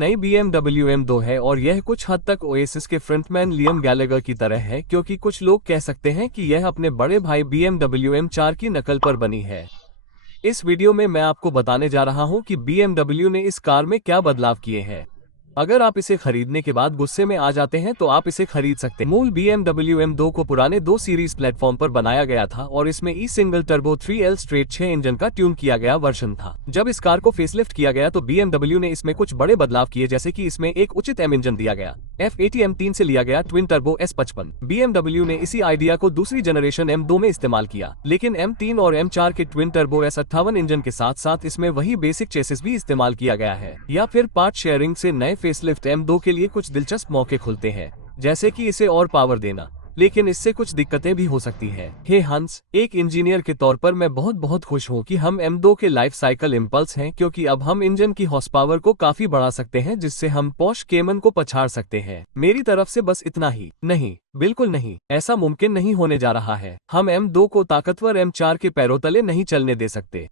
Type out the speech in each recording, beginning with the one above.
नई BMW M2 है और यह कुछ हद तक ओएसिस के फ्रंटमैन लियम गैलेगर की तरह है, क्योंकि कुछ लोग कह सकते हैं कि यह अपने बड़े भाई BMW M4 की नकल पर बनी है। इस वीडियो में मैं आपको बताने जा रहा हूं कि BMW ने इस कार में क्या बदलाव किए हैं। अगर आप इसे खरीदने के बाद गुस्से में आ जाते हैं तो आप इसे खरीद सकते हैं। मूल BMW M2 को पुराने 2 सीरीज प्लेटफॉर्म पर बनाया गया था और इसमें ई single turbo 3L straight 6 engine का ट्यून किया गया वर्जन था। जब इस कार को फेसलिफ्ट किया गया तो BMW ने इसमें कुछ बड़े बदलाव किए, जैसे कि इसमें एक उचित M इंजन दिया गया। F80 M3 से लिया गया ट्विन टर्बो S55। BMW ने इसी आइडिया को दूसरी जनरेशन M2 में इस्तेमाल किया, लेकिन M3 और M4 के ट्विन टर्बो S58 इंजन के साथ साथ इसमें वही बेसिक चेसिस भी इस्तेमाल किया गया है। या फिर पार्ट शेयरिंग से नए फेसलिफ्ट M2 के लिए कुछ दिलचस्प मौके खुलते हैं, जैसे कि इसे और पावर देना, लेकिन इससे कुछ दिक्कतें भी हो सकती हैं। हे हंस, एक इंजीनियर के तौर पर मैं बहुत खुश हूं कि हम M2 के लाइफ साइकिल इम्पल्स हैं, क्योंकि अब हम इंजन की हॉर्स पावर को काफी बढ़ा सकते हैं, जिससे हम पॉश केमन को पछाड़ सकते हैं। मेरी तरफ से बस इतना ही। नहीं, बिल्कुल नहीं, ऐसा मुमकिन नहीं होने जा रहा है। हम M2 को ताकतवर M4 के पैरों तले नहीं चलने दे सकते।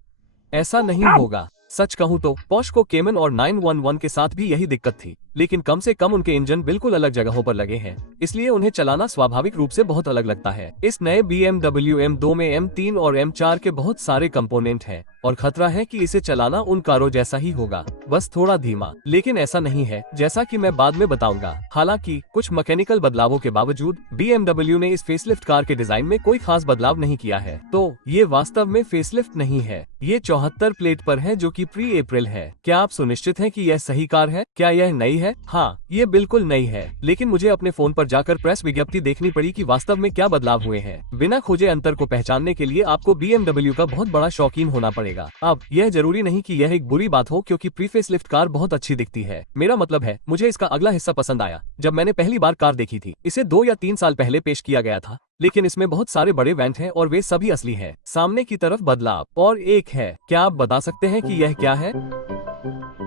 ऐसा नहीं होगा। सच कहूं तो पॉश को केमन और 911 के साथ भी यही दिक्कत थी, लेकिन कम से कम उनके इंजन बिल्कुल अलग जगहों पर लगे हैं, इसलिए उन्हें चलाना स्वाभाविक रूप से बहुत अलग लगता है। इस नए BMW M2 में M3 और M4 के बहुत सारे कंपोनेंट हैं और खतरा है कि इसे चलाना उन कारों जैसा ही होगा, बस थोड़ा धीमा। लेकिन ऐसा नहीं है, जैसा कि मैं बाद में बताऊंगा। हालांकि कुछ मैकेनिकल बदलावों के बावजूद BMW ने इस फेसलिफ्ट कार के डिजाइन में कोई खास बदलाव नहीं किया है। तो ये वास्तव में फेसलिफ्ट नहीं है, ये 74 प्लेट पर है, जो कि प्री अप्रैल है। क्या आप सुनिश्चित हैं कि यह सही कार है? क्या यह नई है? हाँ, ये बिल्कुल नई है, लेकिन मुझे अपने फोन पर जाकर प्रेस विज्ञप्ति देखनी पड़ी कि वास्तव में क्या बदलाव हुए हैं। बिना खोजे अंतर को पहचानने के लिए आपको BMW का बहुत बड़ा शौकीन होना पड़ेगा। अब यह जरूरी नहीं कि यह एक बुरी बात हो, क्योंकि प्री फेसलिफ्ट कार बहुत अच्छी दिखती है। मेरा मतलब है, मुझे इसका अगला हिस्सा पसंद आया। जब मैंने पहली बार कार देखी थी, इसे 2 या 3 साल पहले पेश किया गया था, लेकिन इसमें बहुत सारे बड़े वेंट हैं और वे सभी असली हैं। सामने की तरफ बदलाव और एक है। क्या आप बता सकते हैं कि यह क्या है?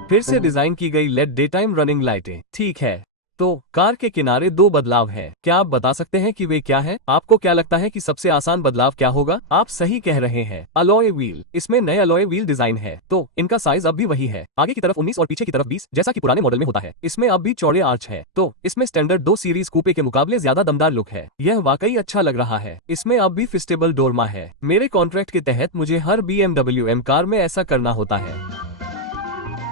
फिर से डिजाइन की गई लेड डे टाइम रनिंग लाइटें। ठीक है, तो कार के किनारे 2 बदलाव हैं। क्या आप बता सकते हैं कि वे क्या हैं? आपको क्या लगता है कि सबसे आसान बदलाव क्या होगा? आप सही कह रहे हैं, अलॉय व्हील। इसमें नए अलॉय व्हील डिजाइन है, तो इनका साइज अब भी वही है, आगे की तरफ 19 और पीछे की तरफ 20, जैसा कि पुराने मॉडल में होता है। इसमें अब भी चौड़े आर्च है, तो इसमें स्टैंडर्ड 2 सीरीज कूपे के मुकाबले ज्यादा दमदार लुक है। यह वाकई अच्छा लग रहा है। इसमें अब भी फिस्टेबल डोरमा है। मेरे कॉन्ट्रैक्ट के तहत मुझे हर BMW M कार में ऐसा करना होता है।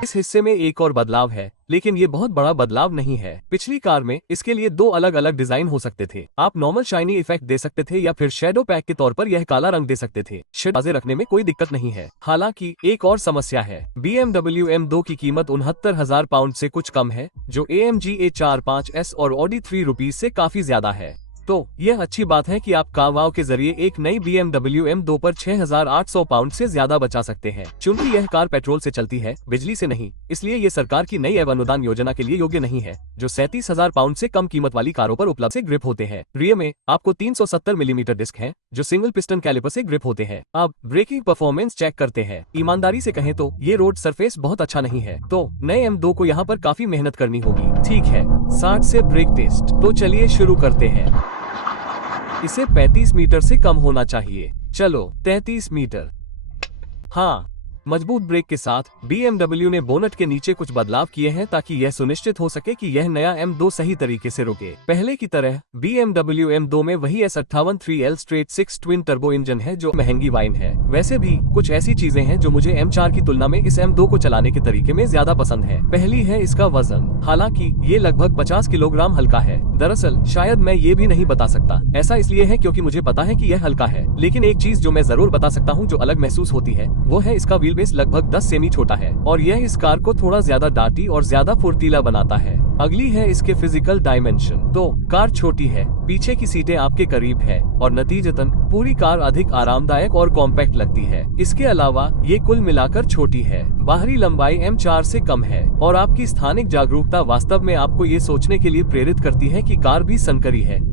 इस हिस्से में एक और बदलाव है, लेकिन ये बहुत बड़ा बदलाव नहीं है। पिछली कार में इसके लिए 2 अलग अलग डिजाइन हो सकते थे। आप नॉर्मल शाइनी इफेक्ट दे सकते थे या फिर शेडो पैक के तौर पर यह काला रंग दे सकते थे। शेड आगे रखने में कोई दिक्कत नहीं है। हालांकि एक और समस्या है, BMW M2 की कीमत 69,000 पाउंड से कुछ कम है, जो AMG A45S और Audi 3 रुपीज से काफी ज्यादा है। तो यह अच्छी बात है कि आप कावाओ के जरिए एक नई BMW M2 पर 6,800 पाउंड से ज्यादा बचा सकते हैं। चूंकि यह कार पेट्रोल से चलती है, बिजली से नहीं, इसलिए ये सरकार की नई अनुदान योजना के लिए योग्य नहीं है, जो 37,000 पाउंड से कम कीमत वाली कारों पर उपलब्ध से ग्रिप होते हैं। रियर में आपको 370 मिलीमीटर डिस्क है, जो सिंगल पिस्टन कैलिपर से ग्रिप होते हैं। अब ब्रेकिंग परफॉर्मेंस चेक करते हैं। ईमानदारी से कहें तो ये रोड सरफेस बहुत अच्छा नहीं है, तो नए M2 को यहाँ पर काफी मेहनत करनी होगी। ठीक है, 60 से ब्रेक टेस्ट। तो चलिए शुरू करते हैं। इसे 35 मीटर से कम होना चाहिए। चलो 33 मीटर। हाँ, मजबूत ब्रेक के साथ BMW ने बोनट के नीचे कुछ बदलाव किए हैं, ताकि यह सुनिश्चित हो सके कि यह नया M2 सही तरीके से रुके। पहले की तरह BMW M2 में वही S58 3L straight 6 twin turbo engine है, जो महंगी वाइन है। वैसे भी कुछ ऐसी चीजें हैं जो मुझे M4 की तुलना में इस M2 को चलाने के तरीके में ज्यादा पसंद है। पहली है इसका वजन। हालांकि ये लगभग 50 किलोग्राम हल्का है। दरअसल शायद मैं ये भी नहीं बता सकता। ऐसा इसलिए है क्योंकि मुझे पता है कि यह हल्का है, लेकिन एक चीज जो मैं जरूर बता सकता हूँ जो अलग महसूस होती है, वो है इसका व्हील बेस लगभग 10 सेमी छोटा है, और यह इस कार को थोड़ा ज्यादा डार्टी और ज्यादा फुर्तीला बनाता है। अगली है इसके फिजिकल डायमेंशन। तो कार छोटी है, पीछे की सीटें आपके करीब है, और नतीजतन पूरी कार अधिक आरामदायक और कॉम्पैक्ट लगती है। इसके अलावा ये कुल मिलाकर छोटी है। बाहरी लंबाई M4 से कम है, और आपकी स्थानिक जागरूकता वास्तव में आपको ये सोचने के लिए प्रेरित करती है कि कार भी संकरी है।